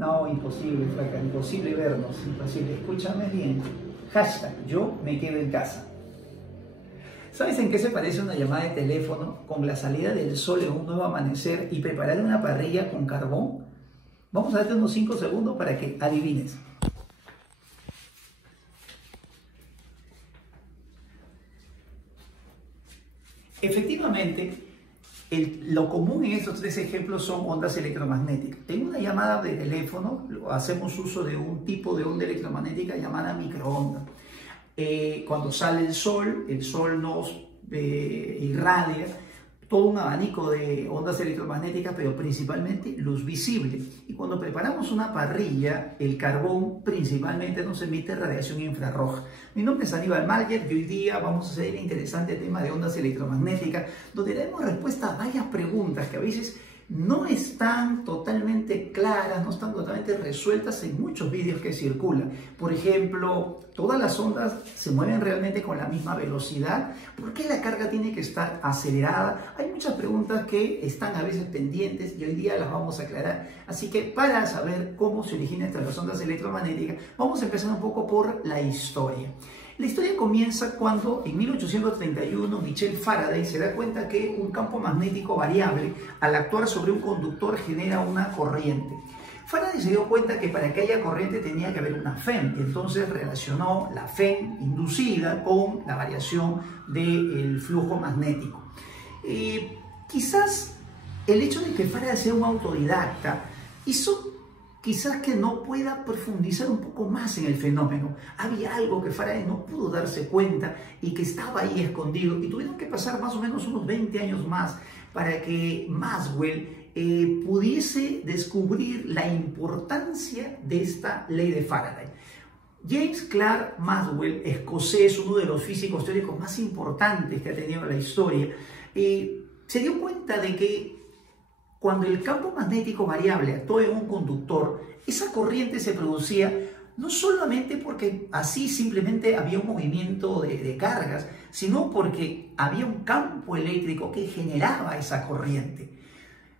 No, imposible, flaca, imposible vernos, imposible. Escúchame bien. Hashtag, yo me quedo en casa. ¿Sabes en qué se parece una llamada de teléfono con la salida del sol en un nuevo amanecer y preparar una parrilla con carbón? Vamos a darte unos 5 segundos para que adivines. Efectivamente, lo común en estos 3 ejemplos son ondas electromagnéticas. En una llamada de teléfono hacemos uso de un tipo de onda electromagnética llamada microonda. Cuando sale el sol nos irradia todo un abanico de ondas electromagnéticas, pero principalmente luz visible. Y cuando preparamos una parrilla, el carbón principalmente nos emite radiación infrarroja. Mi nombre es Aníbal Márquez y hoy día vamos a hacer el interesante tema de ondas electromagnéticas, donde daremos respuesta a varias preguntas que a veces no están totalmente claras, no están totalmente resueltas en muchos vídeos que circulan. Por ejemplo, ¿todas las ondas se mueven realmente con la misma velocidad? ¿Por qué la carga tiene que estar acelerada? Hay muchas preguntas que están a veces pendientes y hoy día las vamos a aclarar. Así que para saber cómo se originan estas ondas electromagnéticas, vamos a empezar un poco por la historia. La historia comienza cuando en 1831 Michel Faraday se da cuenta que un campo magnético variable al actuar sobre un conductor genera una corriente. Faraday se dio cuenta que para que haya corriente tenía que haber una FEM, y entonces relacionó la FEM inducida con la variación del flujo magnético. Quizás el hecho de que Faraday sea un autodidacta hizo quizás que no pueda profundizar un poco más en el fenómeno. Había algo que Faraday no pudo darse cuenta y que estaba ahí escondido, y tuvieron que pasar más o menos unos 20 años más para que Maxwell pudiese descubrir la importancia de esta ley de Faraday. James Clerk Maxwell, escocés, uno de los físicos teóricos más importantes que ha tenido la historia, se dio cuenta de que cuando el campo magnético variable actuó en un conductor, esa corriente se producía no solamente porque así simplemente había un movimiento de cargas, sino porque había un campo eléctrico que generaba esa corriente.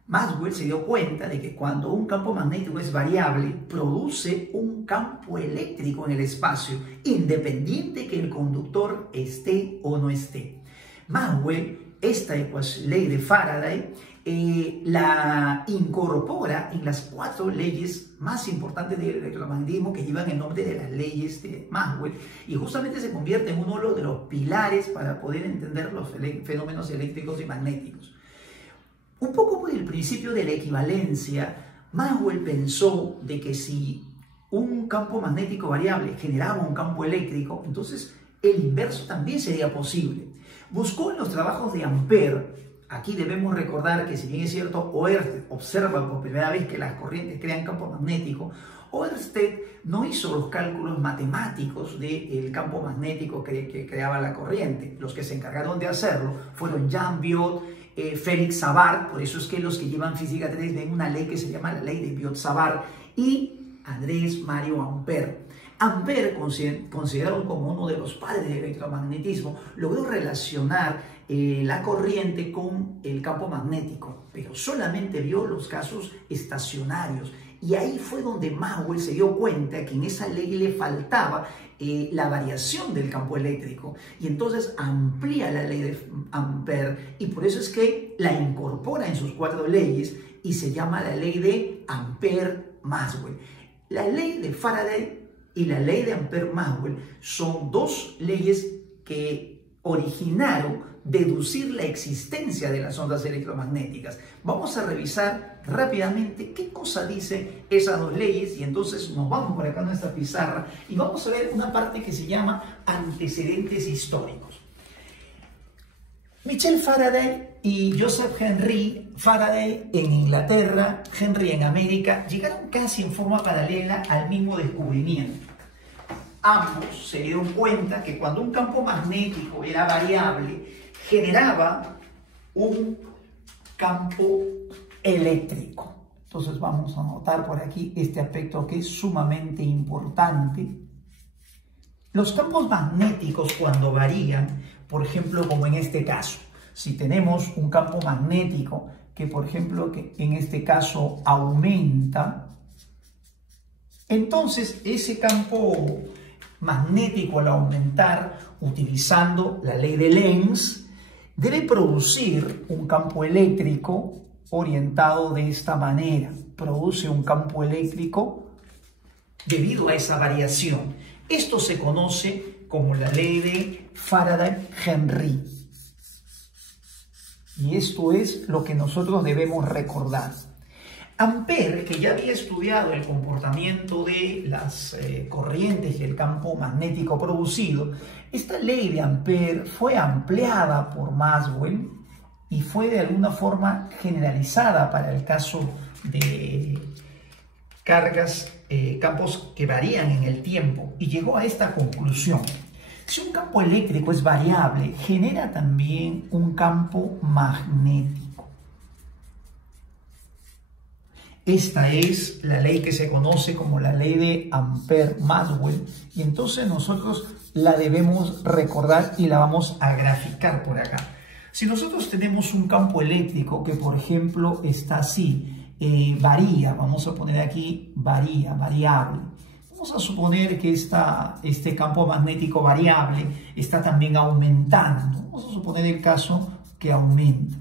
Maxwell se dio cuenta de que cuando un campo magnético es variable, produce un campo eléctrico en el espacio, independiente que el conductor esté o no esté. Maxwell, esta ley de Faraday, la incorpora en las 4 leyes más importantes del electromagnetismo que llevan el nombre de las leyes de Maxwell, y justamente se convierte en uno de los pilares para poder entender los fenómenos eléctricos y magnéticos. Un poco por el principio de la equivalencia, Maxwell pensó de que si un campo magnético variable generaba un campo eléctrico, entonces el inverso también sería posible. Buscó en los trabajos de Ampère. Aquí debemos recordar que, si bien es cierto, Oersted observa por primera vez que las corrientes crean campo magnético, Oersted no hizo los cálculos matemáticos del campo magnético que creaba la corriente. Los que se encargaron de hacerlo fueron Jean Biot, Félix Savart, por eso es que los que llevan física 3 ven una ley que se llama la ley de Biot-Savart, y Andrés Mario Ampère. Ampère, considerado como uno de los padres del electromagnetismo, logró relacionar la corriente con el campo magnético, pero solamente vio los casos estacionarios. Y ahí fue donde Maxwell se dio cuenta que en esa ley le faltaba la variación del campo eléctrico. Y entonces amplía la ley de Ampère, y por eso es que la incorpora en sus 4 leyes y se llama la ley de Ampère-Maxwell. La ley de Faraday y la ley de Ampère-Maxwell son 2 leyes que originaron deducir la existencia de las ondas electromagnéticas. Vamos a revisar rápidamente qué cosa dicen esas 2 leyes, y entonces nos vamos por acá a nuestra pizarra y vamos a ver una parte que se llama antecedentes históricos. Michel Faraday y Joseph Henry, Faraday en Inglaterra, Henry en América, llegaron casi en forma paralela al mismo descubrimiento. Ambos se dieron cuenta que cuando un campo magnético era variable, generaba un campo eléctrico. Entonces vamos a notar por aquí este aspecto que es sumamente importante. Los campos magnéticos, cuando varían, por ejemplo, como en este caso, si tenemos un campo magnético que, por ejemplo, que en este caso aumenta, Entonces, ese campo magnético, al aumentar, utilizando la ley de Lenz, debe producir un campo eléctrico orientado de esta manera. Produce un campo eléctrico debido a esa variación. Esto se conoce como la ley de Faraday-Henry. Y esto es lo que nosotros debemos recordar. Ampère, que ya había estudiado el comportamiento de las corrientes y el campo magnético producido, esta ley de Ampère fue ampliada por Maxwell y fue de alguna forma generalizada para el caso de cargas, campos que varían en el tiempo, y llegó a esta conclusión. Si un campo eléctrico es variable, genera también un campo magnético. Esta es la ley que se conoce como la ley de Ampère-Maxwell, y entonces nosotros la debemos recordar y la vamos a graficar por acá. Si nosotros tenemos un campo eléctrico que, por ejemplo, está así, varía, vamos a poner aquí varía, variable. Vamos a suponer que este campo magnético variable está también aumentando. Vamos a suponer el caso que aumenta.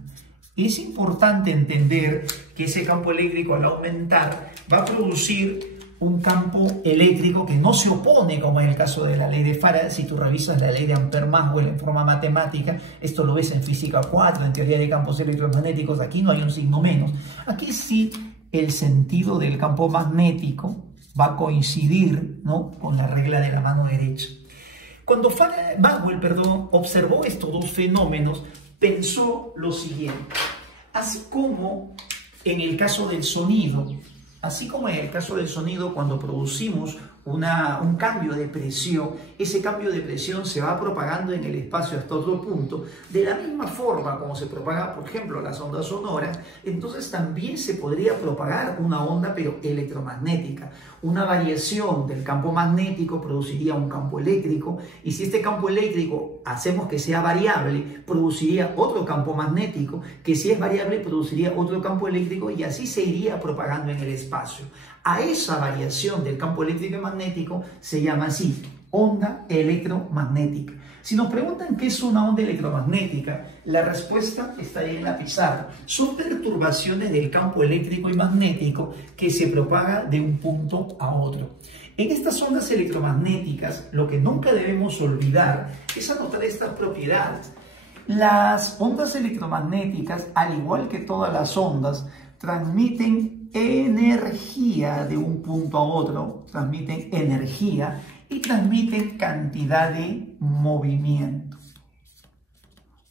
Es importante entender que ese campo eléctrico, al aumentar, va a producir un campo eléctrico que no se opone, como en el caso de la ley de Faraday. Si tú revisas la ley de Ampère-Maxwell en forma matemática, esto lo ves en física 4, en teoría de campos electromagnéticos, aquí no hay un signo menos. Aquí sí el sentido del campo magnético va a coincidir, ¿no?, con la regla de la mano derecha. Cuando Maxwell observó estos dos fenómenos, pensó lo siguiente: así como en el caso del sonido, cuando producimos un cambio de presión, ese cambio de presión se va propagando en el espacio hasta otro punto, de la misma forma como se propaga, por ejemplo, las ondas sonoras, entonces también se podría propagar una onda, pero electromagnética. Una variación del campo magnético produciría un campo eléctrico, y si este campo eléctrico hacemos que sea variable, produciría otro campo magnético, que si es variable produciría otro campo eléctrico, y así se iría propagando en el espacio. A esa variación del campo eléctrico y magnético se llama así, onda electromagnética. Si nos preguntan qué es una onda electromagnética, la respuesta está ahí en la pizarra. Son perturbaciones del campo eléctrico y magnético que se propaga de un punto a otro. En estas ondas electromagnéticas, lo que nunca debemos olvidar es anotar estas propiedades. Las ondas electromagnéticas, al igual que todas las ondas, transmiten energía de un punto a otro, transmiten energía y transmiten cantidad de movimiento.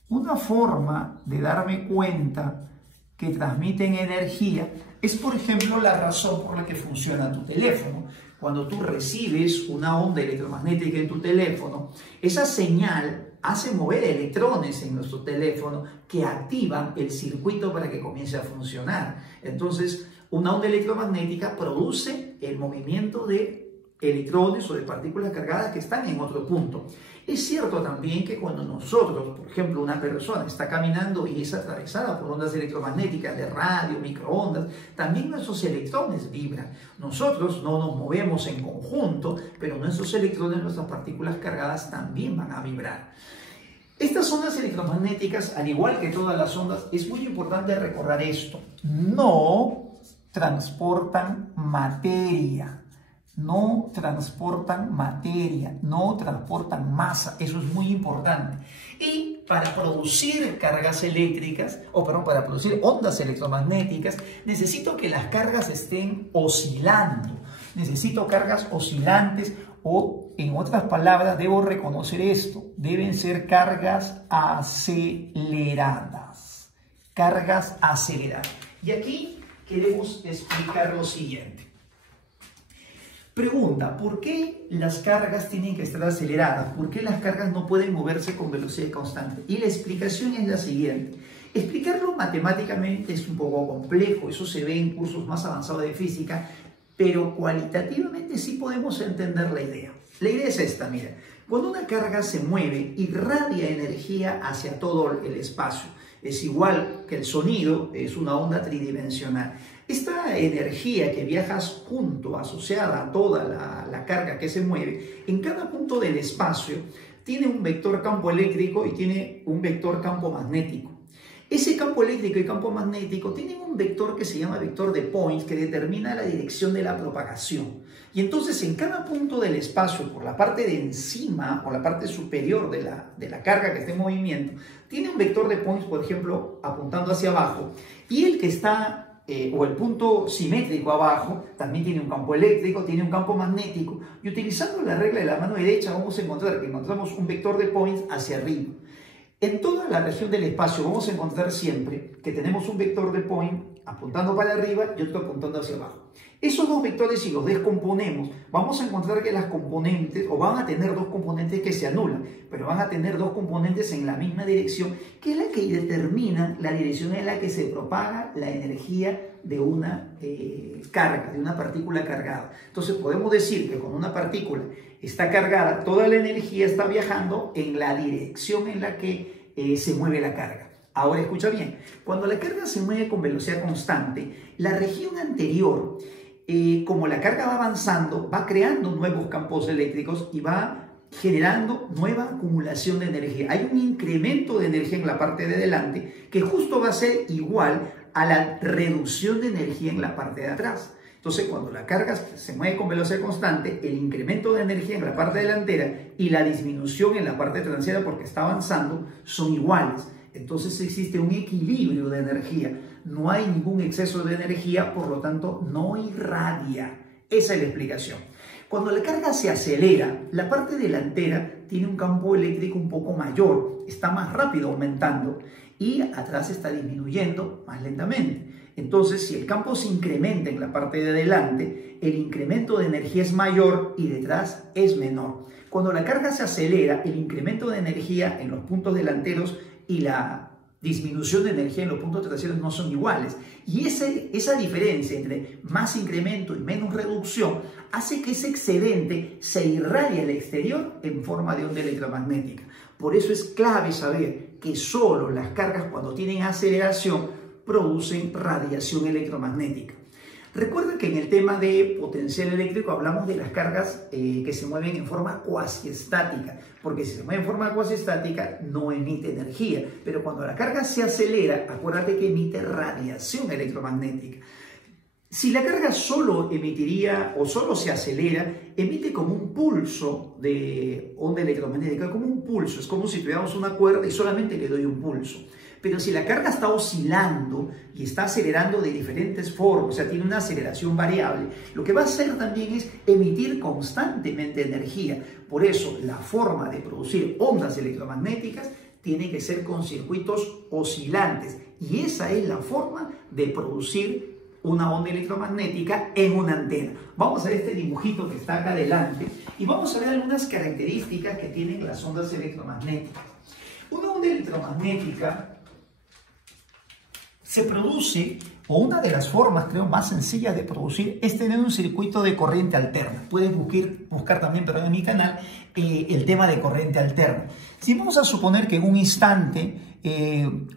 Una forma de darme cuenta que transmiten energía es, por ejemplo, la razón por la que funciona tu teléfono. Cuando tú recibes una onda electromagnética en tu teléfono, esa señal hace mover electrones en nuestro teléfono que activan el circuito para que comience a funcionar. Entonces, una onda electromagnética produce el movimiento de electrones o de partículas cargadas que están en otro punto. Es cierto también que cuando nosotros, por ejemplo, una persona está caminando y es atravesada por ondas electromagnéticas de radio, microondas, también nuestros electrones vibran. Nosotros no nos movemos en conjunto, pero nuestros electrones, nuestras partículas cargadas también van a vibrar. Estas ondas electromagnéticas, al igual que todas las ondas, es muy importante recordar esto: no transportan materia. No transportan materia, no transportan masa, eso es muy importante. Y para producir cargas eléctricas, para producir ondas electromagnéticas, necesito que las cargas estén oscilando. Necesito cargas oscilantes, o en otras palabras, debo reconocer esto: deben ser cargas aceleradas. Cargas aceleradas. Y aquí queremos explicar lo siguiente. Pregunta: ¿por qué las cargas tienen que estar aceleradas? ¿Por qué las cargas no pueden moverse con velocidad constante? Y la explicación es la siguiente. Explicarlo matemáticamente es un poco complejo, eso se ve en cursos más avanzados de física, pero cualitativamente sí podemos entender la idea. La idea es esta, mira. Cuando una carga se mueve, irradia energía hacia todo el espacio. Es igual que el sonido, es una onda tridimensional. Esta energía que viaja junto, asociada a toda la carga que se mueve, en cada punto del espacio tiene un vector campo eléctrico y tiene un vector campo magnético. Ese campo eléctrico y campo magnético tienen un vector que se llama vector de Poincare, que determina la dirección de la propagación. Y entonces en cada punto del espacio, por la parte de encima o la parte superior de la carga que está en movimiento, tiene un vector de Poincare, por ejemplo, apuntando hacia abajo, y el que está o el punto simétrico abajo también tiene un campo eléctrico, tiene un campo magnético, y utilizando la regla de la mano derecha vamos a encontrar que encontramos un vector de Poincare hacia arriba. En toda la región del espacio vamos a encontrar siempre que tenemos un vector de Poincare apuntando para arriba y otro apuntando hacia abajo. Esos dos vectores, si los descomponemos, vamos a encontrar que las componentes, o van a tener dos componentes que se anulan, pero van a tener dos componentes en la misma dirección, que es la que determina la dirección en la que se propaga la energía de una carga, de una partícula cargada. Entonces podemos decir que cuando una partícula está cargada, toda la energía está viajando en la dirección en la que se mueve la carga. Ahora escucha bien, cuando la carga se mueve con velocidad constante, la región anterior, como la carga va avanzando, va creando nuevos campos eléctricos y va generando nueva acumulación de energía. Hay un incremento de energía en la parte de delante que justo va a ser igual a la reducción de energía en la parte de atrás. Entonces, cuando la carga se mueve con velocidad constante, el incremento de energía en la parte delantera y la disminución en la parte trasera, porque está avanzando, son iguales. Entonces existe un equilibrio de energía. No hay ningún exceso de energía, por lo tanto no irradia. Esa es la explicación. Cuando la carga se acelera, la parte delantera tiene un campo eléctrico un poco mayor, está más rápido aumentando y atrás está disminuyendo más lentamente. Entonces, si el campo se incrementa en la parte de adelante, el incremento de energía es mayor y detrás es menor. Cuando la carga se acelera, el incremento de energía en los puntos delanteros y la disminución de energía en los puntos traseros no son iguales. Y esa diferencia entre más incremento y menos reducción hace que ese excedente se irradie al exterior en forma de onda electromagnética. Por eso es clave saber que solo las cargas, cuando tienen aceleración, producen radiación electromagnética. Recuerda que en el tema de potencial eléctrico hablamos de las cargas que se mueven en forma cuasiestática, porque si se mueve en forma cuasiestática no emite energía, pero cuando la carga se acelera, acuérdate que emite radiación electromagnética. Si la carga solo emitiría o solo se acelera, emite como un pulso de onda electromagnética, como un pulso, es como si tuviéramos una cuerda y solamente le doy un pulso. Pero si la carga está oscilando y está acelerando de diferentes formas, o sea, tiene una aceleración variable, lo que va a hacer también es emitir constantemente energía. Por eso, la forma de producir ondas electromagnéticas tiene que ser con circuitos oscilantes. Y esa es la forma de producir una onda electromagnética en una antena. Vamos a ver este dibujito que está acá adelante y vamos a ver algunas características que tienen las ondas electromagnéticas. Una onda electromagnética se produce, o una de las formas, creo, más sencillas de producir es tener un circuito de corriente alterna. Puedes buscar también, pero en mi canal, el tema de corriente alterna. Si vamos a suponer que en un instante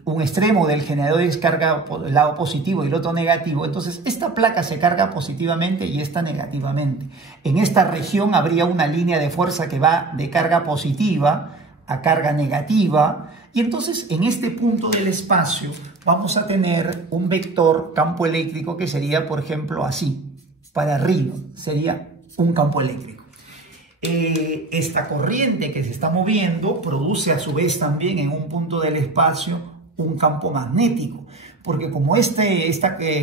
un extremo del generador es carga por el lado positivo y el otro negativo, entonces esta placa se carga positivamente y esta negativamente. En esta región habría una línea de fuerza que va de carga positiva a carga negativa, y entonces en este punto del espacio vamos a tener un vector campo eléctrico que sería, por ejemplo, así, para arriba, sería un campo eléctrico. Esta corriente que se está moviendo produce a su vez también en un punto del espacio un campo magnético, porque como este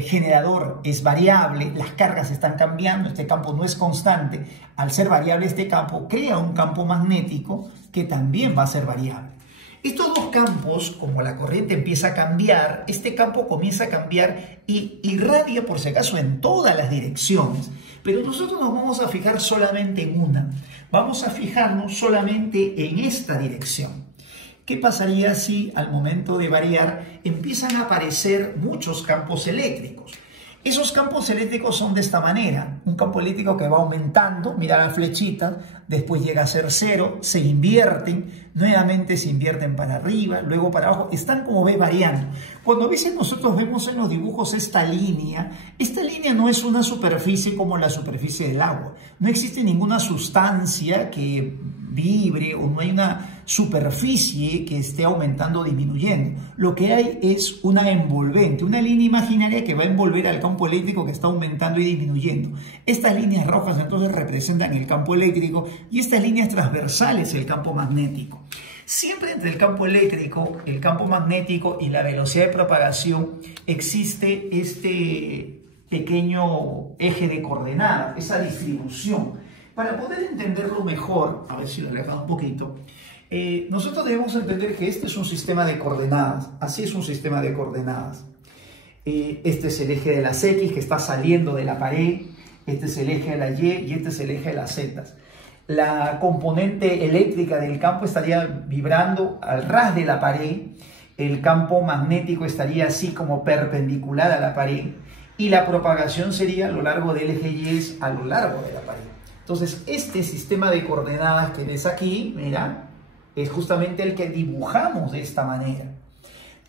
generador es variable, las cargas están cambiando, este campo no es constante, al ser variable este campo crea un campo magnético que también va a ser variable. Estos dos campos, como la corriente empieza a cambiar, este campo comienza a cambiar y irradia, por si acaso, en todas las direcciones. Pero nosotros nos vamos a fijar solamente en una. Vamos a fijarnos solamente en esta dirección. ¿Qué pasaría si al momento de variar empiezan a aparecer muchos campos eléctricos? Esos campos eléctricos son de esta manera, un campo eléctrico que va aumentando, mira la flechita, después llega a ser cero, se invierten, nuevamente se invierten para arriba, luego para abajo, están como ves variando. Cuando a veces nosotros vemos en los dibujos esta línea no es una superficie como la superficie del agua, no existe ninguna sustancia que vibre o no hay una superficie que esté aumentando o disminuyendo. Lo que hay es una envolvente, una línea imaginaria que va a envolver al campo eléctrico que está aumentando y disminuyendo. Estas líneas rojas entonces representan el campo eléctrico y estas líneas transversales el campo magnético. Siempre entre el campo eléctrico, el campo magnético y la velocidad de propagación existe este pequeño eje de coordenadas, esa distribución. Para poder entenderlo mejor, a ver si lo he alejado un poquito, nosotros debemos entender que este es un sistema de coordenadas, así es un sistema de coordenadas. Este es el eje de las X que está saliendo de la pared, este es el eje de la Y y este es el eje de las Z. La componente eléctrica del campo estaría vibrando al ras de la pared, el campo magnético estaría así como perpendicular a la pared y la propagación sería a lo largo del eje Y a lo largo de la pared. Entonces, este sistema de coordenadas que ves aquí, mira, es justamente el que dibujamos de esta manera.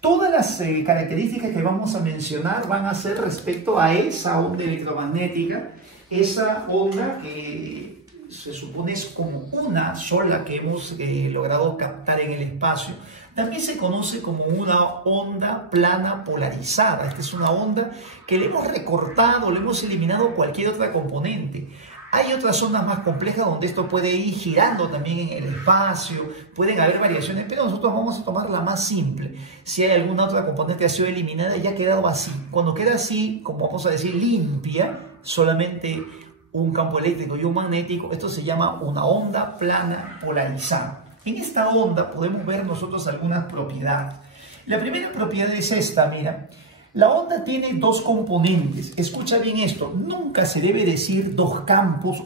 Todas las características que vamos a mencionar van a ser respecto a esa onda electromagnética, esa onda que se supone es como una sola que hemos logrado captar en el espacio. También se conoce como una onda plana polarizada. Esta es una onda que le hemos recortado, le hemos eliminado cualquier otra componente. Hay otras zonas más complejas donde esto puede ir girando también en el espacio, pueden haber variaciones, pero nosotros vamos a tomar la más simple. Si hay alguna otra componente que ha sido eliminada, ya ha quedado así. Cuando queda así, como vamos a decir, limpia, solamente un campo eléctrico y un magnético, esto se llama una onda plana polarizada. En esta onda podemos ver nosotros algunas propiedades. La primera propiedad es esta, mira. La onda tiene dos componentes. Escucha bien esto. Nunca se debe decir dos campos,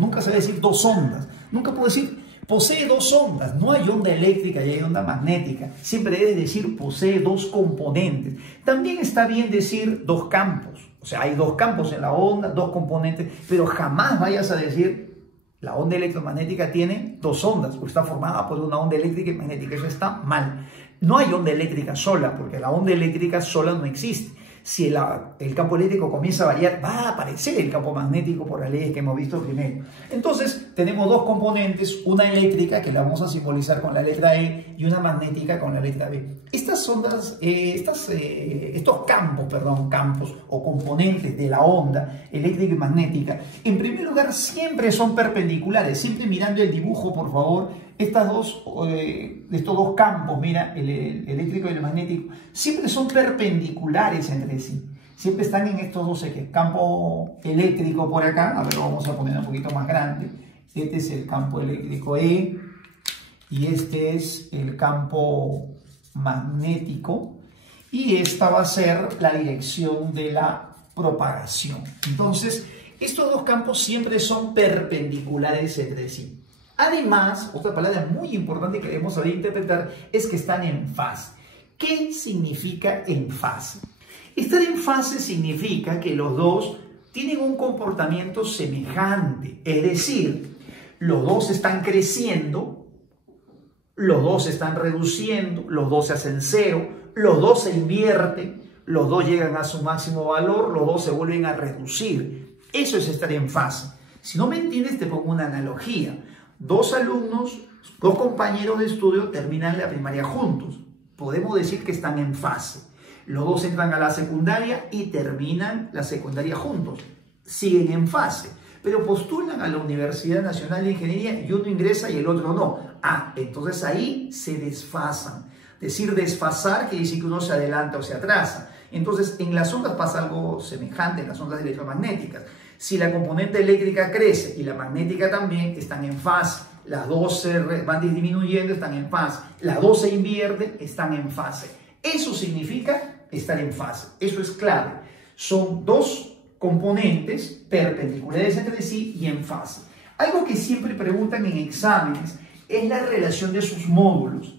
nunca se debe decir dos ondas. Nunca puedo decir posee dos ondas. No hay onda eléctrica y hay onda magnética. Siempre debe decir posee dos componentes. También está bien decir dos campos. O sea, hay dos campos en la onda, dos componentes, pero jamás vayas a decir la onda electromagnética tiene dos ondas, porque está formada por una onda eléctrica y magnética. Eso está mal. No hay onda eléctrica sola, porque la onda eléctrica sola no existe. Si el campo eléctrico comienza a variar, va a aparecer el campo magnético por las leyes que hemos visto primero. Entonces, tenemos dos componentes, una eléctrica, que la vamos a simbolizar con la letra E, y una magnética con la letra B. Estas ondas, estos campos o componentes de la onda eléctrica y magnética, en primer lugar, siempre son perpendiculares. Siempre mirando el dibujo, por favor, estos dos campos, mira, el eléctrico y el magnético, siempre son perpendiculares entre sí. Siempre están en estos dos ejes. Campo eléctrico por acá, a ver, lo vamos a poner un poquito más grande. Este es el campo eléctrico E y este es el campo magnético. Y esta va a ser la dirección de la propagación. Entonces, estos dos campos siempre son perpendiculares entre sí. Además, otra palabra muy importante que debemos saber interpretar es que están en fase. ¿Qué significa en fase? Estar en fase significa que los dos tienen un comportamiento semejante, es decir, los dos están creciendo, los dos están reduciendo, los dos se hacen cero, los dos se invierten, los dos llegan a su máximo valor, los dos se vuelven a reducir. Eso es estar en fase. Si no me entiendes, te pongo una analogía. Dos alumnos, dos compañeros de estudio terminan la primaria juntos. Podemos decir que están en fase. Los dos entran a la secundaria y terminan la secundaria juntos. Siguen en fase, pero postulan a la Universidad Nacional de Ingeniería y uno ingresa y el otro no. Entonces ahí se desfasan. Decir desfasar quiere decir que uno se adelanta o se atrasa. Entonces en las ondas pasa algo semejante en las ondas electromagnéticas. Si la componente eléctrica crece y la magnética también, están en fase. Las dos se van disminuyendo, están en fase. Las dos se invierten, están en fase. Eso significa estar en fase. Eso es clave. Son dos componentes perpendiculares entre sí y en fase. Algo que siempre preguntan en exámenes es la relación de sus módulos.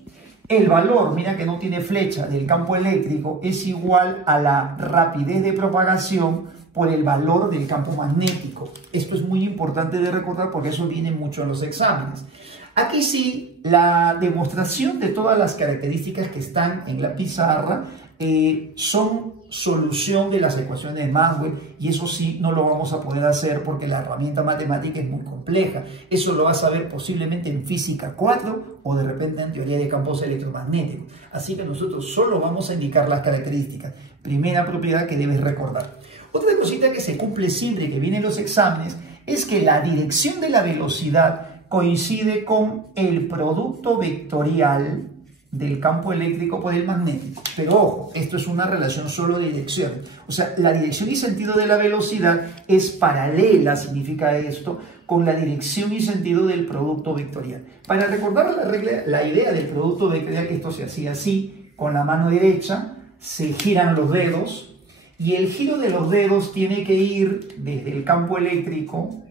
El valor, mira que no tiene flecha, del campo eléctrico es igual a la rapidez de propagación por el valor del campo magnético. Esto es muy importante de recordar porque eso viene mucho en los exámenes. Aquí sí, la demostración de todas las características que están en la pizarra son solución de las ecuaciones de Maxwell, y eso sí no lo vamos a poder hacer porque la herramienta matemática es muy compleja. Eso lo vas a ver posiblemente en física 4 o de repente en teoría de campos electromagnéticos. Así que nosotros solo vamos a indicar las características. Primera propiedad que debes recordar. Otra cosita que se cumple siempre que vienen los exámenes es que la dirección de la velocidad coincide con el producto vectorial del campo eléctrico por el magnético. Pero ojo, esto es una relación solo de dirección. O sea, la dirección y sentido de la velocidad es paralela, significa esto, con la dirección y sentido del producto vectorial. Para recordar la idea del producto vectorial, esto se hacía así, con la mano derecha se giran los dedos y el giro de los dedos tiene que ir desde el campo eléctrico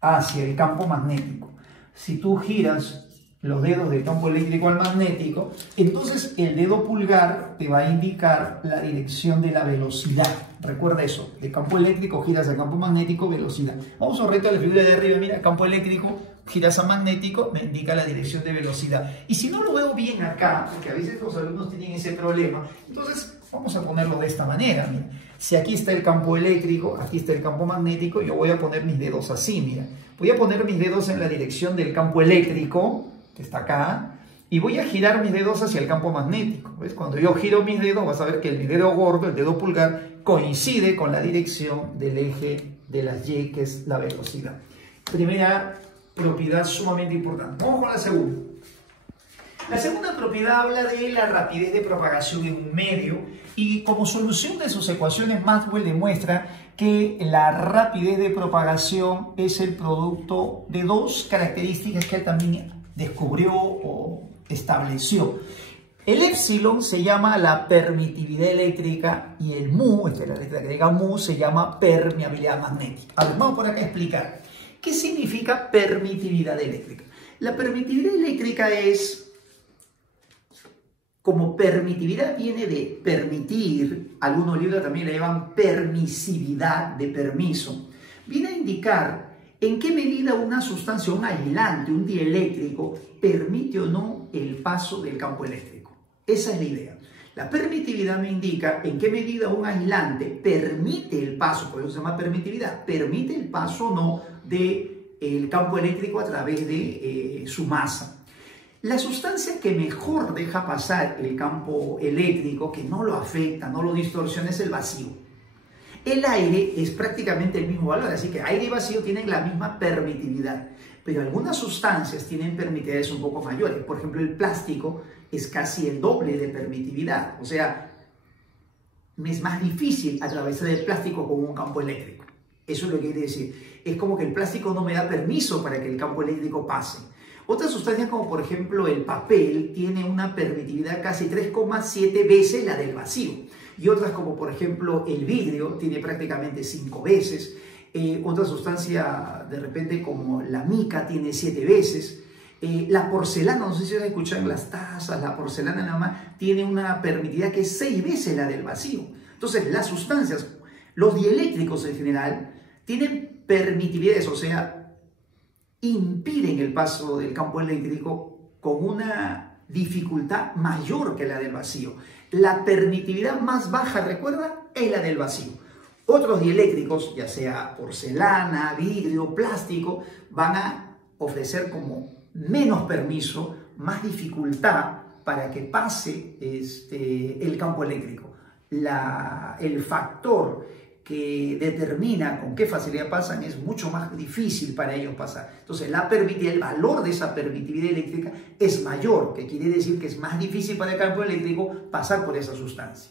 hacia el campo magnético. Si tú giras los dedos del campo eléctrico al magnético, entonces el dedo pulgar te va a indicar la dirección de la velocidad. Recuerda eso, de campo eléctrico giras al campo magnético, velocidad. Vamos a reto a la figura de arriba, mira, campo eléctrico, giras a magnético, me indica la dirección de velocidad. Y si no lo veo bien acá, porque a veces los alumnos tienen ese problema, entonces vamos a ponerlo de esta manera, mira. Si aquí está el campo eléctrico, aquí está el campo magnético, yo voy a poner mis dedos así, mira. Voy a poner mis dedos en la dirección del campo eléctrico, que está acá, y voy a girar mis dedos hacia el campo magnético. ¿Ves? Cuando yo giro mis dedos, vas a ver que mi dedo gordo, el dedo pulgar, coincide con la dirección del eje de las Y, que es la velocidad. Primera propiedad sumamente importante. Vamos con la segunda. La segunda propiedad habla de la rapidez de propagación en un medio, y como solución de sus ecuaciones, Maxwell demuestra que la rapidez de propagación es el producto de dos características que él también descubrió o estableció. El epsilon se llama la permitividad eléctrica y el mu, esta es la letra griega mu, se llama permeabilidad magnética. A ver, vamos por acá a explicar. ¿Qué significa permitividad eléctrica? La permitividad eléctrica es, como permitividad viene de permitir, algunos libros también le llaman permisividad, de permiso, viene a indicar en qué medida una sustancia, un aislante, un dieléctrico, permite o no el paso del campo eléctrico. Esa es la idea. La permitividad me indica en qué medida un aislante permite el paso, por eso se llama permitividad, permite el paso o no del campo eléctrico a través de su masa. La sustancia que mejor deja pasar el campo eléctrico, que no lo afecta, no lo distorsiona, es el vacío. El aire es prácticamente el mismo valor, así que aire y vacío tienen la misma permitividad, pero algunas sustancias tienen permitividades un poco mayores. Por ejemplo, el plástico es casi el doble de permitividad, o sea, es más difícil atravesar el plástico con un campo eléctrico. Eso es lo que quiere decir. Es como que el plástico no me da permiso para que el campo eléctrico pase. Otras sustancias, como por ejemplo el papel, tiene una permitividad casi 3,7 veces la del vacío. Y otras, como por ejemplo el vidrio, tiene prácticamente 5 veces. Otra sustancia, de repente, como la mica, tiene 7 veces. La porcelana, no sé si has escuchado en las tazas, la porcelana nada más tiene una permitividad que es 6 veces la del vacío. Entonces, las sustancias, los dieléctricos en general, tienen permitividades, o sea, impiden el paso del campo eléctrico con una dificultad mayor que la del vacío. La permitividad más baja, recuerda, es la del vacío. Otros dieléctricos, ya sea porcelana, vidrio, plástico, van a ofrecer como menos permiso, más dificultad para que pase el campo eléctrico. El factor que determina con qué facilidad pasan es mucho más difícil para ellos pasar. Entonces, el valor de esa permitividad eléctrica es mayor, que quiere decir que es más difícil para el campo eléctrico pasar por esa sustancia.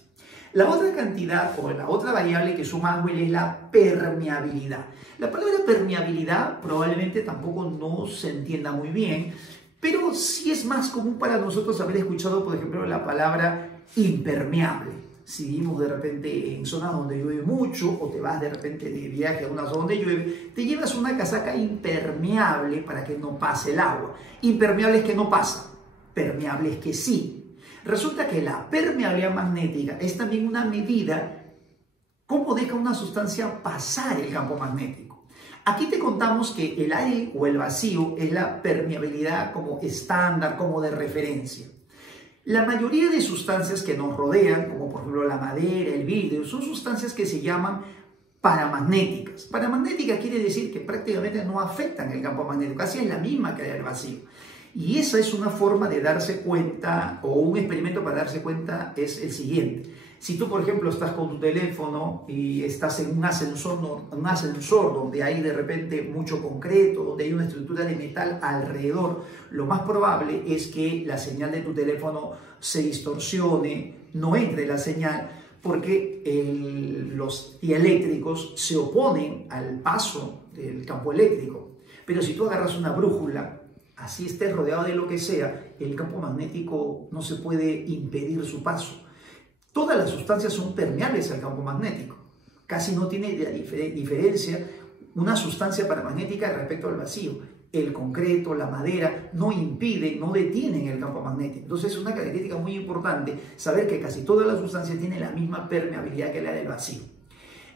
La otra cantidad o la otra variable que suma Maxwell es la permeabilidad. La palabra permeabilidad probablemente tampoco no se entienda muy bien, pero sí es más común para nosotros haber escuchado, por ejemplo, la palabra impermeable. Si vivimos de repente en zonas donde llueve mucho o te vas de repente de viaje a una zona donde llueve, te llevas una casaca impermeable para que no pase el agua. Impermeable es que no pasa. permeables que sí. Resulta que la permeabilidad magnética es también una medida cómo deja una sustancia pasar el campo magnético. Aquí te contamos que el aire o el vacío es la permeabilidad como estándar, como de referencia. La mayoría de sustancias que nos rodean, como por ejemplo la madera, el vidrio, son sustancias que se llaman paramagnéticas. Paramagnética quiere decir que prácticamente no afectan el campo magnético, casi es la misma que el vacío. Y esa es una forma de darse cuenta, o un experimento para darse cuenta es el siguiente. Si tú, por ejemplo, estás con tu teléfono y estás en un ascensor donde hay de repente mucho concreto, donde hay una estructura de metal alrededor, lo más probable es que la señal de tu teléfono se distorsione, no entre la señal, porque los dieléctricos se oponen al paso del campo eléctrico. Pero si tú agarras una brújula, así estés rodeado de lo que sea, el campo magnético no se puede impedir su paso. Todas las sustancias son permeables al campo magnético. Casi no tiene diferencia una sustancia paramagnética respecto al vacío. El concreto, la madera, no impiden, no detienen el campo magnético. Entonces es una característica muy importante saber que casi todas las sustancias tienen la misma permeabilidad que la del vacío.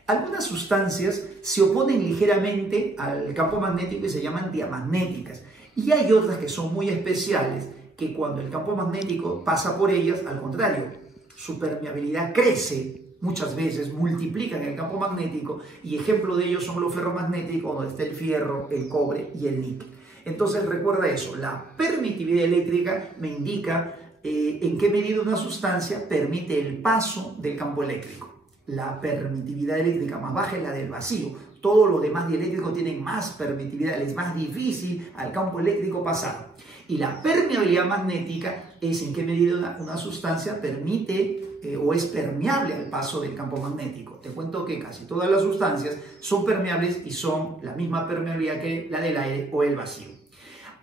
Algunas sustancias se oponen ligeramente al campo magnético y se llaman diamagnéticas. Y hay otras que son muy especiales, que cuando el campo magnético pasa por ellas, al contrario, su permeabilidad crece muchas veces, multiplican el campo magnético, y ejemplo de ellos son los ferromagnéticos, donde está el fierro, el cobre y el níquel. Entonces recuerda eso, la permitividad eléctrica me indica en qué medida una sustancia permite el paso del campo eléctrico. La permitividad eléctrica más baja es la del vacío. Todos los demás dieléctricos tienen más permitividad, es más difícil al campo eléctrico pasar. Y la permeabilidad magnética es en qué medida una sustancia permite o es permeable al paso del campo magnético. Te cuento que casi todas las sustancias son permeables y son la misma permeabilidad que la del aire o el vacío.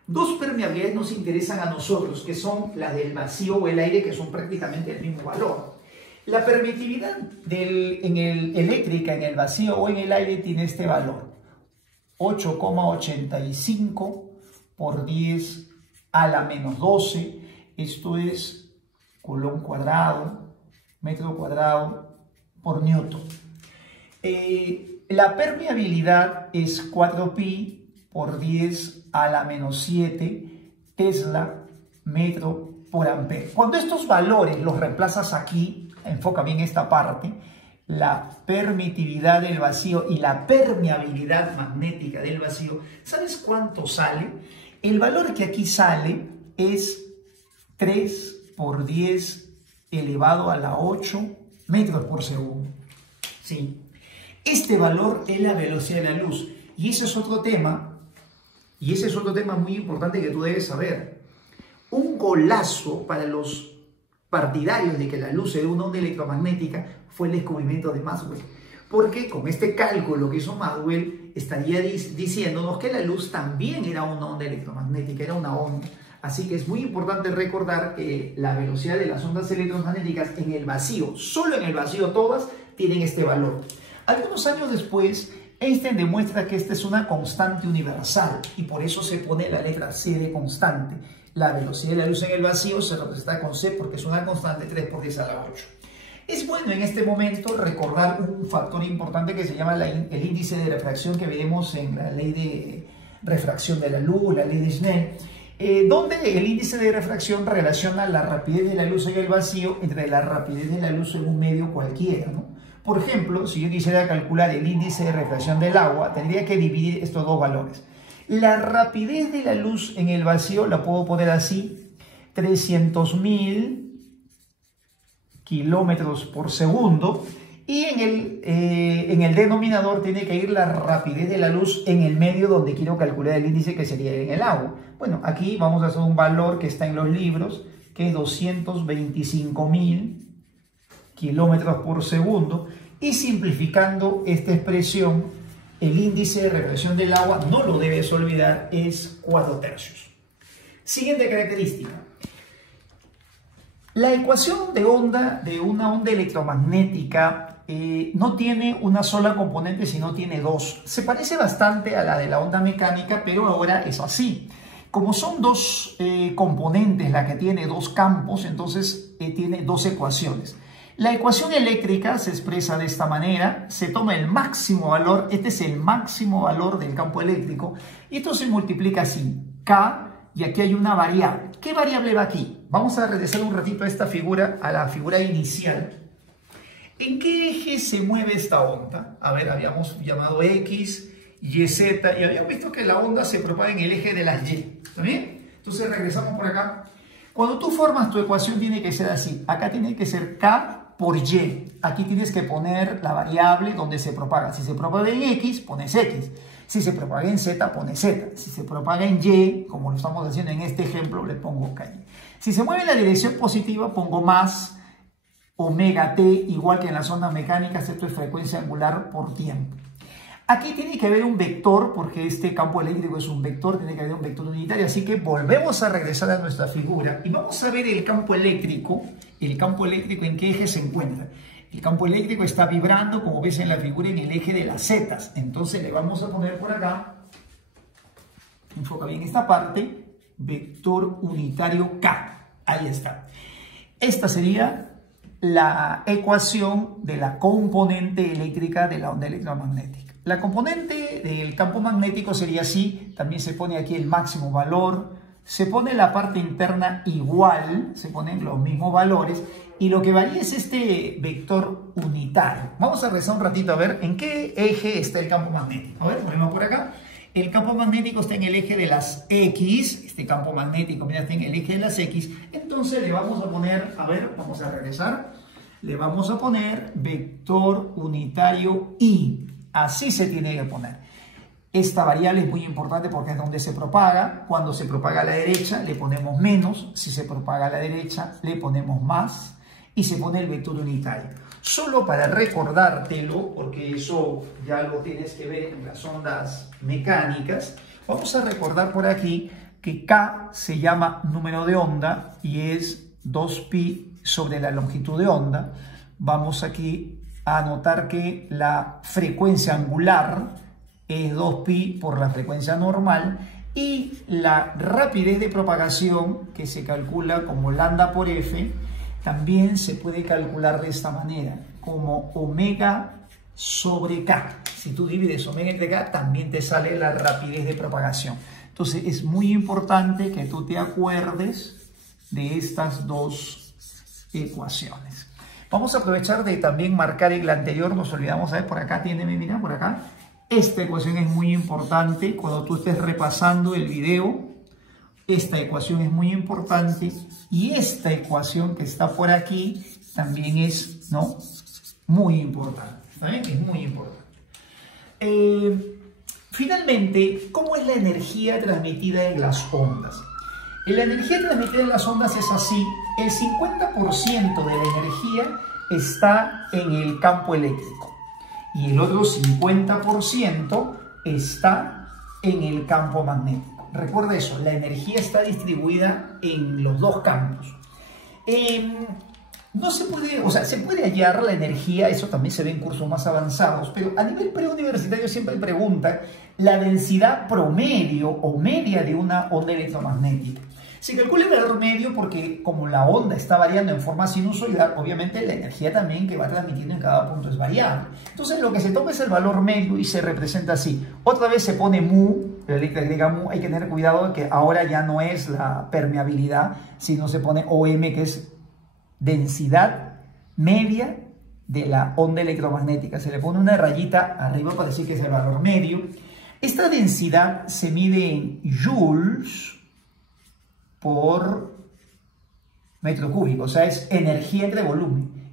Dos permeabilidades nos interesan a nosotros, que son las del vacío o el aire, que son prácticamente el mismo valor. La permitividad eléctrica en el vacío o en el aire tiene este valor: 8,85 por 10 a la menos 12. Esto es coulomb cuadrado, metro cuadrado por newton. La permeabilidad es 4pi por 10 a la menos 7 Tesla metro por ampere. Cuando estos valores los reemplazas aquí, enfoca bien esta parte, la permitividad del vacío y la permeabilidad magnética del vacío, ¿sabes cuánto sale? El valor que aquí sale es 3 por 10 elevado a la 8 metros por segundo. ¿Sí? Este valor es la velocidad de la luz. Y ese es otro tema, muy importante que tú debes saber. Un golazo para los partidarios de que la luz era una onda electromagnética fue el descubrimiento de Maxwell. Porque con este cálculo que hizo Maxwell estaría diciéndonos que la luz también era una onda electromagnética, era una onda. Así que es muy importante recordar que la velocidad de las ondas electromagnéticas en el vacío, solo en el vacío todas, tienen este valor. Algunos años después, Einstein demuestra que esta es una constante universal y por eso se pone la letra C de constante. La velocidad de la luz en el vacío se representa con C porque es una constante 3 por 10 a la 8. Es bueno en este momento recordar un factor importante que se llama el índice de refracción que veremos en la ley de refracción de la luz, la ley de Snell, donde el índice de refracción relaciona la rapidez de la luz en el vacío entre la rapidez de la luz en un medio cualquiera, ¿no? Por ejemplo, si yo quisiera calcular el índice de refracción del agua, tendría que dividir estos dos valores. La rapidez de la luz en el vacío la puedo poner así: 300.000 kilómetros por segundo, y en el denominador tiene que ir la rapidez de la luz en el medio donde quiero calcular el índice, que sería en el agua. Bueno, aquí vamos a hacer un valor que está en los libros, que es 225.000 kilómetros por segundo, y simplificando esta expresión, el índice de refracción del agua, no lo debes olvidar, es 4/3. Siguiente característica. La ecuación de una onda electromagnética no tiene una sola componente, sino tiene dos. Se parece bastante a la de la onda mecánica, pero ahora es así. Como son dos componentes la que tiene dos campos, entonces tiene dos ecuaciones. La ecuación eléctrica se expresa de esta manera, se toma el máximo valor, este es el máximo valor del campo eléctrico, y esto se multiplica así, K, y aquí hay una variable. ¿Qué variable va aquí? Vamos a regresar un ratito a esta figura, a la figura inicial. ¿En qué eje se mueve esta onda? A ver, habíamos llamado X, Y, Z, y habíamos visto que la onda se propaga en el eje de las Y, ¿está bien? Entonces regresamos por acá. Cuando tú formas tu ecuación tiene que ser así, acá tiene que ser K por Y. Aquí tienes que poner la variable donde se propaga. Si se propaga en X, pones X. Si se propaga en Z, pones Z. Si se propaga en Y, como lo estamos haciendo en este ejemplo, le pongo K. Si se mueve en la dirección positiva, pongo más omega t, igual que en las ondas mecánicas. Esto es frecuencia angular por tiempo. Aquí tiene que haber un vector, porque este campo eléctrico es un vector, tiene que haber un vector unitario, así que volvemos a regresar a nuestra figura y vamos a ver el campo eléctrico en qué eje se encuentra. El campo eléctrico está vibrando, como ves en la figura, en el eje de las zetas. Entonces le vamos a poner por acá, enfoca bien esta parte, vector unitario K. Ahí está. Esta sería la ecuación de la componente eléctrica de la onda electromagnética. La componente del campo magnético sería así, también se pone aquí el máximo valor, se pone la parte interna igual, se ponen los mismos valores, y lo que varía es este vector unitario. Vamos a regresar un ratito a ver en qué eje está el campo magnético. A ver, ponemos por acá. El campo magnético está en el eje de las X, este campo magnético, mira, está en el eje de las X, entonces le vamos a poner, a ver, vamos a regresar, le vamos a poner vector unitario Y. Así se tiene que poner. Esta variable es muy importante porque es donde se propaga. Cuando se propaga a la derecha le ponemos menos. Si se propaga a la derecha le ponemos más. Y se pone el vector unitario. Solo para recordártelo, porque eso ya lo tienes que ver en las ondas mecánicas, vamos a recordar por aquí que K se llama número de onda y es 2pi sobre la longitud de onda. Vamos aquí a notar que la frecuencia angular es 2pi por la frecuencia normal y la rapidez de propagación, que se calcula como lambda por f, también se puede calcular de esta manera, como omega sobre k. Si tú divides omega entre k, también te sale la rapidez de propagación. Entonces es muy importante que tú te acuerdes de estas dos ecuaciones. Vamos a aprovechar de también marcar el anterior, nos olvidamos, a ver, por acá tiene, mira, por acá. Esta ecuación es muy importante cuando tú estés repasando el video. Esta ecuación es muy importante y esta ecuación que está por aquí también es, ¿no?, muy importante. ¿Está bien? Es muy importante. Finalmente, ¿cómo es la energía transmitida en las ondas? La energía transmitida en las ondas es así. El 50% de la energía está en el campo eléctrico y el otro 50% está en el campo magnético. Recuerda eso, la energía está distribuida en los dos campos. No se puede, o sea, se puede hallar la energía, eso también se ve en cursos más avanzados, pero a nivel preuniversitario siempre preguntan la densidad promedio o media de una onda electromagnética. Se calcula el valor medio porque como la onda está variando en forma sinusoidal, obviamente la energía también que va transmitiendo en cada punto es variable. Entonces lo que se toma es el valor medio y se representa así. Otra vez se pone mu, la letra griega mu, hay que tener cuidado que ahora ya no es la permeabilidad, sino se pone OM, que es densidad media de la onda electromagnética. Se le pone una rayita arriba para decir que es el valor medio. Esta densidad se mide en joules por metro cúbico, o sea, es energía entre volumen,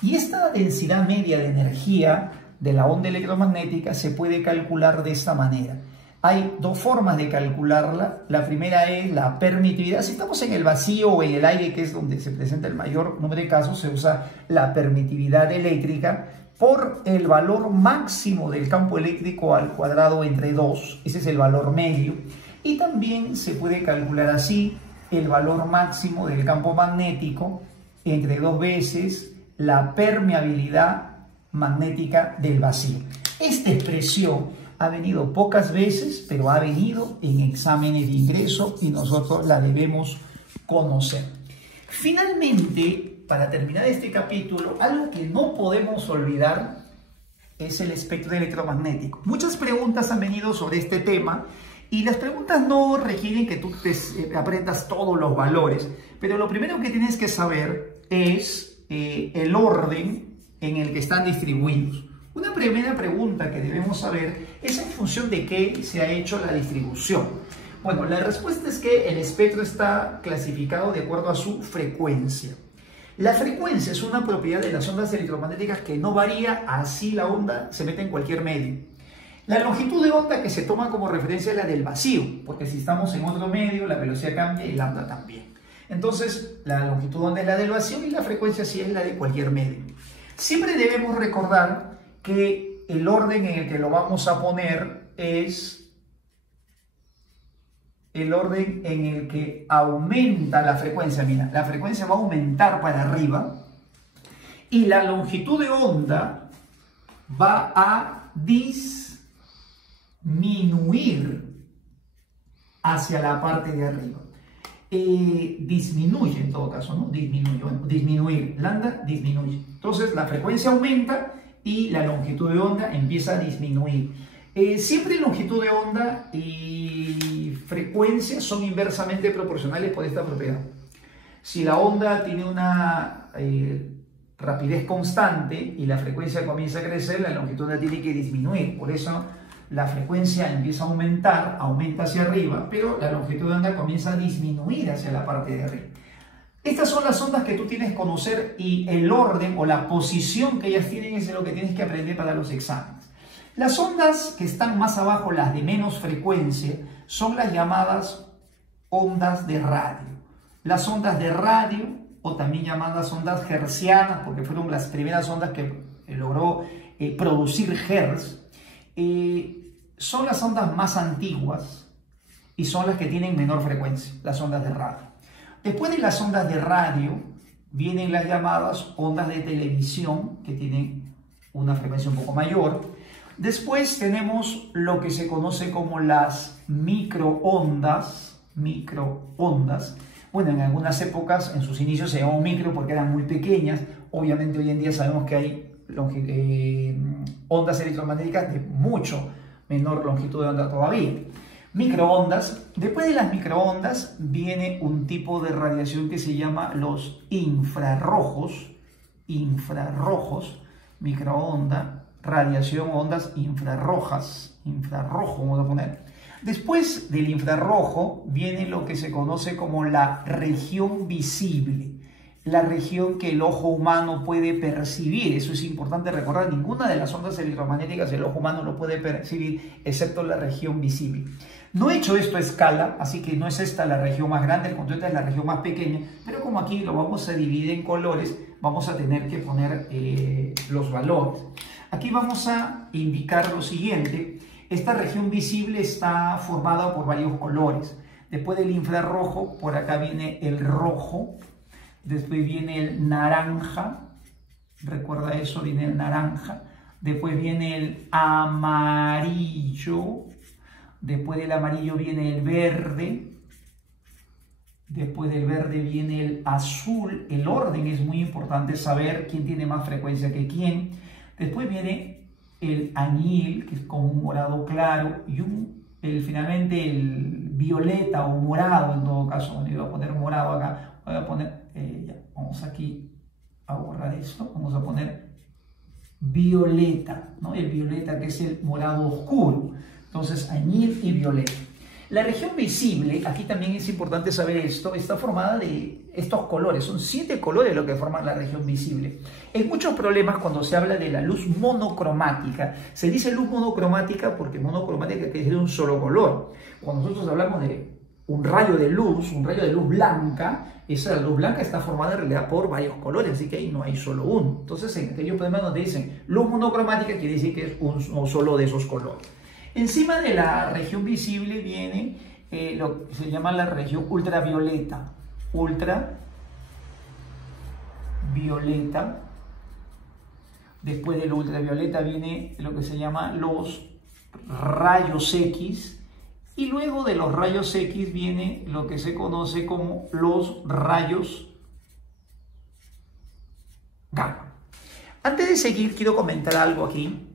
Y esta densidad media de energía de la onda electromagnética se puede calcular de esta manera. Hay dos formas de calcularla. La primera es la permitividad. Si estamos en el vacío o en el aire, que es donde se presenta el mayor número de casos, se usa la permitividad eléctrica por el valor máximo del campo eléctrico al cuadrado entre 2. Ese es el valor medio. Y también se puede calcular así el valor máximo del campo magnético entre 2 veces la permeabilidad magnética del vacío. Esta expresión ha venido pocas veces, pero ha venido en exámenes de ingreso y nosotros la debemos conocer. Finalmente, para terminar este capítulo, algo que no podemos olvidar es el espectro electromagnético. Muchas preguntas han venido sobre este tema y las preguntas no requieren que tú te aprendas todos los valores, pero lo primero que tienes que saber es el orden en el que están distribuidos. Una primera pregunta que debemos saber es en función de qué se ha hecho la distribución. Bueno, la respuesta es que el espectro está clasificado de acuerdo a su frecuencia. La frecuencia es una propiedad de las ondas electromagnéticas que no varía, así la onda se mete en cualquier medio. La longitud de onda que se toma como referencia es la del vacío, porque si estamos en otro medio, la velocidad cambia y lambda también. Entonces, la longitud de onda es la del vacío y la frecuencia sí es la de cualquier medio. Siempre debemos recordar que el orden en el que lo vamos a poner es el orden en el que aumenta la frecuencia. Mira, la frecuencia va a aumentar para arriba y la longitud de onda va a disminuir hacia la parte de arriba. Disminuye en todo caso, ¿no? Disminuye, bueno, disminuir, lambda disminuye. Entonces la frecuencia aumenta y la longitud de onda empieza a disminuir. Siempre longitud de onda y frecuencia son inversamente proporcionales por esta propiedad. Si la onda tiene una rapidez constante y la frecuencia comienza a crecer, la longitud de onda tiene que disminuir. Por eso la frecuencia empieza a aumentar, aumenta hacia arriba, pero la longitud de onda comienza a disminuir hacia la parte de arriba. Estas son las ondas que tú tienes que conocer y el orden o la posición que ellas tienen es lo que tienes que aprender para los exámenes. Las ondas que están más abajo, las de menos frecuencia, son las llamadas ondas de radio. Las ondas de radio, o también llamadas ondas hertzianas, porque fueron las primeras ondas que logró producir Hertz, son las ondas más antiguas y son las que tienen menor frecuencia, las ondas de radio. Después de las ondas de radio vienen las llamadas ondas de televisión, que tienen una frecuencia un poco mayor. Después tenemos lo que se conoce como las microondas. Bueno, en algunas épocas, en sus inicios se llamaban micro porque eran muy pequeñas. Obviamente hoy en día sabemos que hay ondas electromagnéticas de mucho menor longitud de onda todavía. Microondas. Después de las microondas viene un tipo de radiación que se llama los infrarrojos. Microonda. Radiación, ondas infrarrojas, infrarrojo vamos a poner. Después del infrarrojo viene lo que se conoce como la región visible, la región que el ojo humano puede percibir. Eso es importante recordar, ninguna de las ondas electromagnéticas el ojo humano lo puede percibir, excepto la región visible. No he hecho esto a escala, así que no es esta la región más grande, el control es la región más pequeña, pero como aquí lo vamos a dividir en colores, vamos a tener que poner los valores. Aquí vamos a indicar lo siguiente. Esta región visible está formada por varios colores. Después del infrarrojo, por acá viene el rojo. Después viene el naranja. Recuerda eso, viene el naranja. Después viene el amarillo. Después del amarillo viene el verde. Después del verde viene el azul. El orden es muy importante, saber quién tiene más frecuencia que quién. Después viene el añil, que es como un morado claro, y finalmente el violeta o morado en todo caso. Bueno, yo voy a poner morado acá, voy a poner, vamos aquí a borrar esto, vamos a poner violeta, ¿no? El violeta que es el morado oscuro. Entonces añil y violeta. La región visible, aquí también es importante saber esto, está formada de estos colores, son 7 colores lo que forman la región visible. En muchos problemas cuando se habla de la luz monocromática, se dice luz monocromática porque monocromática quiere decir un solo color. Cuando nosotros hablamos de un rayo de luz blanca, esa luz blanca está formada en realidad por varios colores, así que ahí no hay solo uno. Entonces en aquellos problemas donde dicen luz monocromática quiere decir que es uno solo de esos colores. Encima de la región visible viene lo que se llama la región ultravioleta. Ultravioleta. Después del ultravioleta viene lo que se llama los rayos X, y luego de los rayos X viene lo que se conoce como los rayos gamma. Antes de seguir, quiero comentar algo aquí.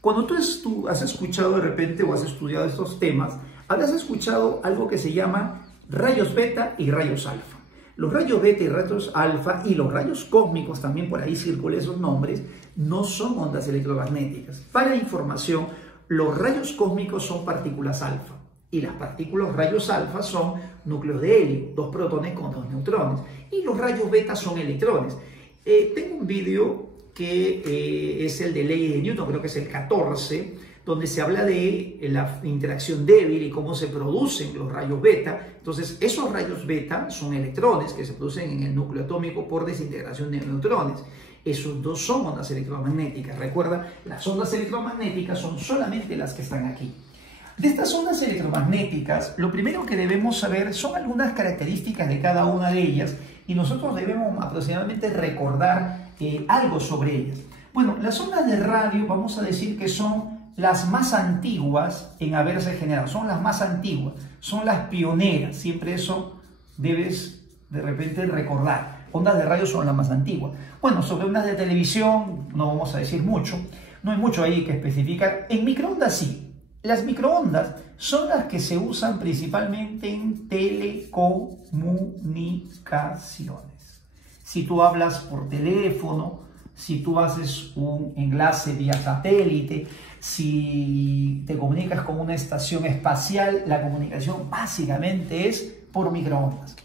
Cuando tú has escuchado de repente o has estudiado estos temas, habrás escuchado algo que se llama rayos beta y rayos alfa. Los rayos beta y rayos alfa y los rayos cósmicos, también por ahí circulan esos nombres, no son ondas electromagnéticas. Para información, los rayos cósmicos son partículas alfa y las partículas rayos alfa son núcleos de helio, 2 protones con 2 neutrones, y los rayos beta son electrones. Tengo un vídeo que es el de ley de Newton, creo que es el 14, donde se habla de la interacción débil y cómo se producen los rayos beta. Entonces, esos rayos beta son electrones que se producen en el núcleo atómico por desintegración de neutrones. Esos dos son ondas electromagnéticas. Recuerda, las ondas electromagnéticas son solamente las que están aquí. De estas ondas electromagnéticas, lo primero que debemos saber son algunas características de cada una de ellas y nosotros debemos aproximadamente recordar algo sobre ellas. Bueno, las ondas de radio vamos a decir que son las más antiguas en haberse generado, son las más antiguas, son las pioneras, siempre eso debes de repente recordar. Ondas de radio son las más antiguas. Bueno, sobre ondas de televisión no vamos a decir mucho, no hay mucho ahí que especificar. En microondas sí. Las microondas son las que se usan principalmente en telecomunicaciones. Si tú hablas por teléfono, si tú haces un enlace vía satélite, si te comunicas con una estación espacial, la comunicación básicamente es por microondas.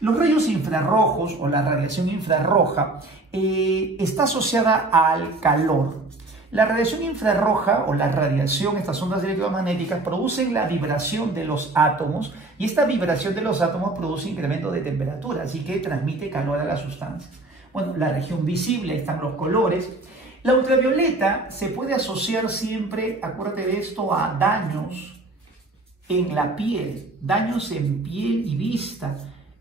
Los rayos infrarrojos o la radiación infrarroja está asociada al calor. La radiación infrarroja o la radiación, estas ondas electromagnéticas, producen la vibración de los átomos y esta vibración de los átomos produce incremento de temperatura, así que transmite calor a la sustancia. Bueno, la región visible, ahí están los colores. La ultravioleta se puede asociar siempre, acuérdate de esto, a daños en la piel, daños en piel y vista.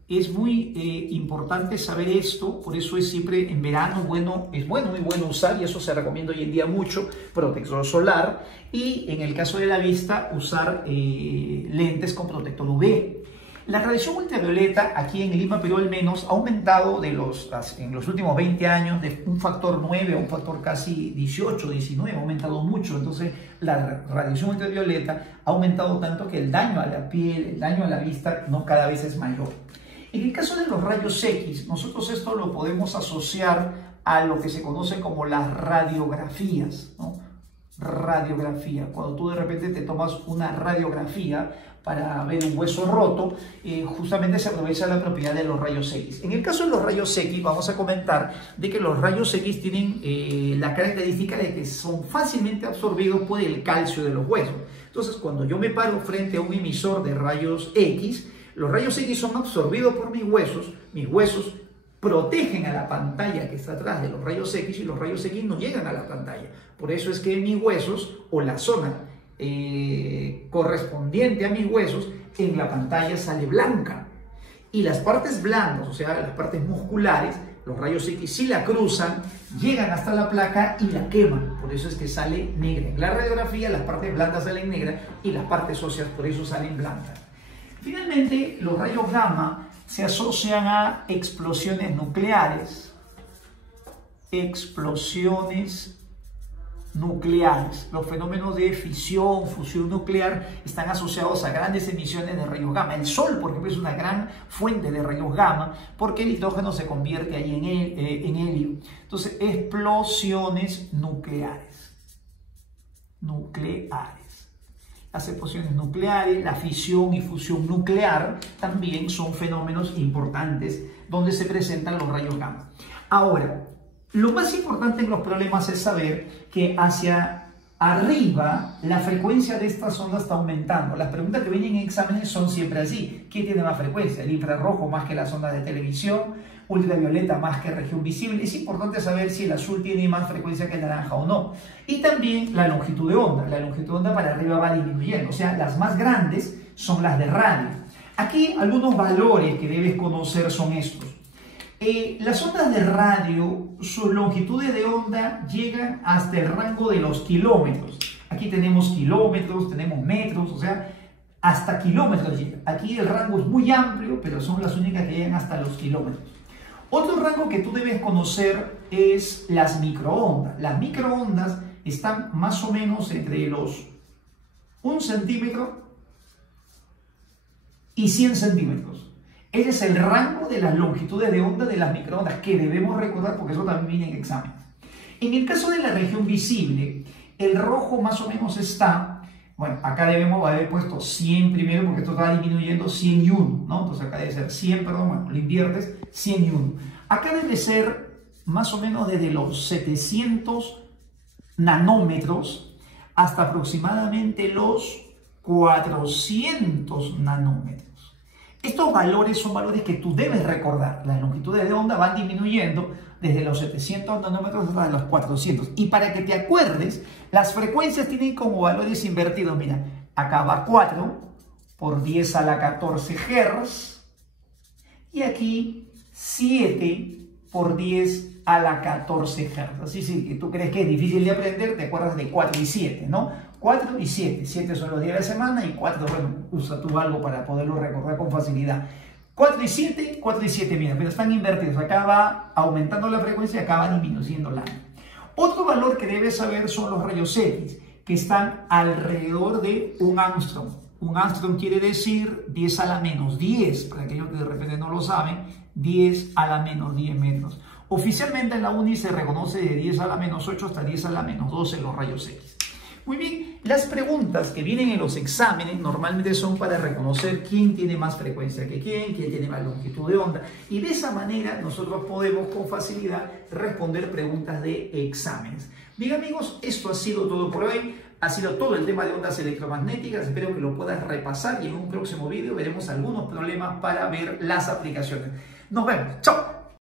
Es muy importante saber esto, por eso es siempre en verano muy bueno usar, y eso se recomienda hoy en día mucho, protector solar, y en el caso de la vista usar lentes con protector UV. La radiación ultravioleta aquí en Lima, Perú al menos, ha aumentado en los últimos 20 años de un factor 9 a un factor casi 18, 19, ha aumentado mucho. Entonces la radiación ultravioleta ha aumentado tanto que el daño a la piel, el daño a la vista cada vez es mayor. En el caso de los rayos X, nosotros esto lo podemos asociar a lo que se conoce como las radiografías, ¿no? Radiografía, cuando tú de repente te tomas una radiografía para ver un hueso roto, justamente se aprovecha la propiedad de los rayos X. En el caso de los rayos X, vamos a comentar de que los rayos X tienen la característica de que son fácilmente absorbidos por el calcio de los huesos. Entonces, cuando yo me paro frente a un emisor de rayos X, los rayos X son absorbidos por mis huesos protegen a la pantalla que está atrás de los rayos X y los rayos X no llegan a la pantalla. Por eso es que mis huesos o la zona correspondiente a mis huesos en la pantalla sale blanca. Y las partes blandas, o sea, las partes musculares, los rayos X sí la cruzan, llegan hasta la placa y la queman. Por eso es que sale negra. En la radiografía las partes blandas salen negras y las partes óseas por eso salen blancas. Finalmente, los rayos gamma se asocian a explosiones nucleares. Los fenómenos de fisión, fusión nuclear están asociados a grandes emisiones de rayos gamma. El Sol, por ejemplo, es una gran fuente de rayos gamma porque el hidrógeno se convierte ahí en helio. Entonces, explosiones nucleares. Las explosiones nucleares, la fisión y fusión nuclear también son fenómenos importantes donde se presentan los rayos gamma. Ahora, lo más importante en los problemas es saber que hacia arriba la frecuencia de estas ondas está aumentando. Las preguntas que vienen en exámenes son siempre así. ¿Qué tiene más frecuencia? ¿El infrarrojo más que las ondas de televisión? ¿Ultravioleta más que región visible? Es importante saber si el azul tiene más frecuencia que el naranja o no. Y también la longitud de onda. La longitud de onda para arriba va disminuyendo. O sea, las más grandes son las de radio. Aquí algunos valores que debes conocer son estos. Las ondas de radio, sus longitudes de onda llegan hasta el rango de los kilómetros. Aquí tenemos kilómetros, tenemos metros, o sea, hasta kilómetros llega. Aquí el rango es muy amplio, pero son las únicas que llegan hasta los kilómetros. Otro rango que tú debes conocer es las microondas. Las microondas están más o menos entre los 1 centímetro y 100 centímetros. Ese es el rango de las longitudes de onda de las microondas que debemos recordar porque eso también viene en exámenes. En el caso de la región visible, el rojo más o menos está, bueno, acá debemos haber puesto 100 primero porque esto está disminuyendo 100 y 1, ¿no? Entonces acá debe ser 100, perdón, bueno, lo inviertes, 100 y 1. Acá debe ser más o menos desde los 700 nanómetros hasta aproximadamente los 400 nanómetros. Estos valores son valores que tú debes recordar. Las longitudes de onda van disminuyendo desde los 700 nanómetros hasta los 400. Y para que te acuerdes, las frecuencias tienen como valores invertidos. Mira, acá va 4 por 10 a la 14 Hz. Y aquí 7 por 10 a la 14 Hz. Así que tú crees que es difícil de aprender, te acuerdas de 4 y 7, ¿no? 4 y 7. 7 son los días de la semana y 4, bueno, usa tú algo para poderlo recordar con facilidad. 4 y 7, mira, pero están invertidos. Acá va aumentando la frecuencia, acá va disminuyendo la. Otro valor que debes saber son los rayos X, que están alrededor de 1 Armstrong. 1 Armstrong quiere decir 10 a la menos 10, para aquellos que de repente no lo saben, 10 a la menos 10 metros. Oficialmente en la UNI se reconoce de 10 a la menos 8 hasta 10 a la menos 12 los rayos X. Muy bien, las preguntas que vienen en los exámenes normalmente son para reconocer quién tiene más frecuencia que quién tiene más longitud de onda. Y de esa manera nosotros podemos con facilidad responder preguntas de exámenes. Bien amigos, esto ha sido todo por hoy. Ha sido todo el tema de ondas electromagnéticas. Espero que lo puedas repasar y en un próximo video veremos algunos problemas para ver las aplicaciones. Nos vemos. ¡Chao!